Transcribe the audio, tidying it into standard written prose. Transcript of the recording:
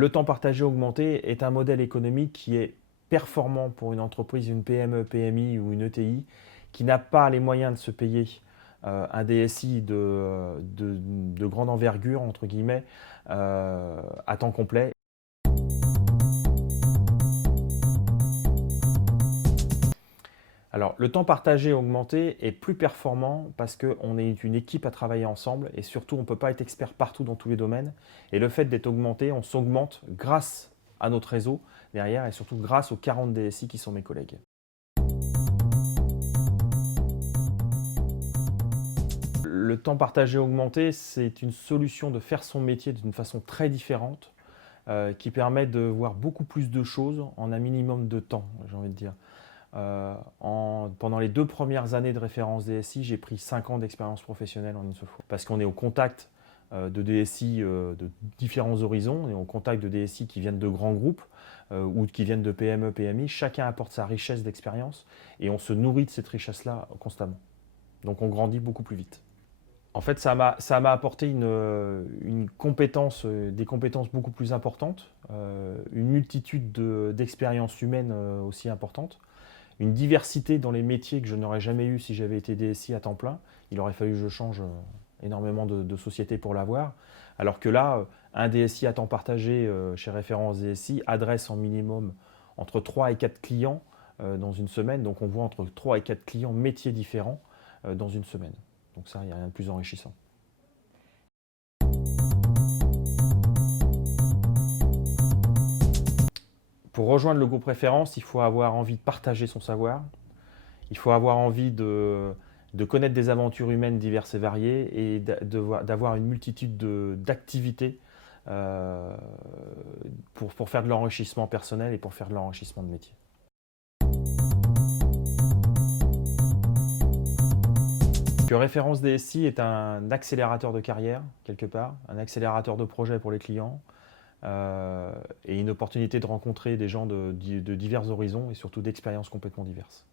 Le temps partagé augmenté est un modèle économique qui est performant pour une entreprise, une PME, PMI ou une ETI qui n'a pas les moyens de se payer un DSI de grande envergure, entre guillemets, à temps complet. Alors, le temps partagé augmenté est plus performant parce qu'on est une équipe à travailler ensemble et surtout, on ne peut pas être expert partout dans tous les domaines. Et le fait d'être augmenté, on s'augmente grâce à notre réseau derrière et surtout grâce aux 40 DSI qui sont mes collègues. Le temps partagé augmenté, c'est une solution de faire son métier d'une façon très différente qui permet de voir beaucoup plus de choses en un minimum de temps, j'ai envie de dire. Pendant les 2 premières années de référence DSI, j'ai pris 5 ans d'expérience professionnelle en une seule fois. Parce qu'on est au contact de DSI de différents horizons, on est au contact de DSI qui viennent de grands groupes ou qui viennent de PME, PMI. Chacun apporte sa richesse d'expérience et on se nourrit de cette richesse-là constamment. Donc on grandit beaucoup plus vite. En fait, ça m'a apporté une compétence, des compétences beaucoup plus importantes, une multitude d'expériences humaines aussi importantes, une diversité dans les métiers que je n'aurais jamais eu si j'avais été DSI à temps plein. Il aurait fallu que je change énormément de sociétés pour l'avoir. Alors que là, un DSI à temps partagé chez Référence DSI adresse en minimum entre 3 et 4 clients dans une semaine. Donc on voit entre 3 et 4 clients métiers différents dans une semaine. Donc ça, il n'y a rien de plus enrichissant. Pour rejoindre le groupe référence, il faut avoir envie de partager son savoir. Il faut avoir envie de connaître des aventures humaines diverses et variées et d'avoir une multitude d'activités pour faire de l'enrichissement personnel et pour faire de l'enrichissement de métier. Que Référence DSI est un accélérateur de carrière, quelque part, un accélérateur de projet pour les clients et une opportunité de rencontrer des gens de divers horizons et surtout d'expériences complètement diverses.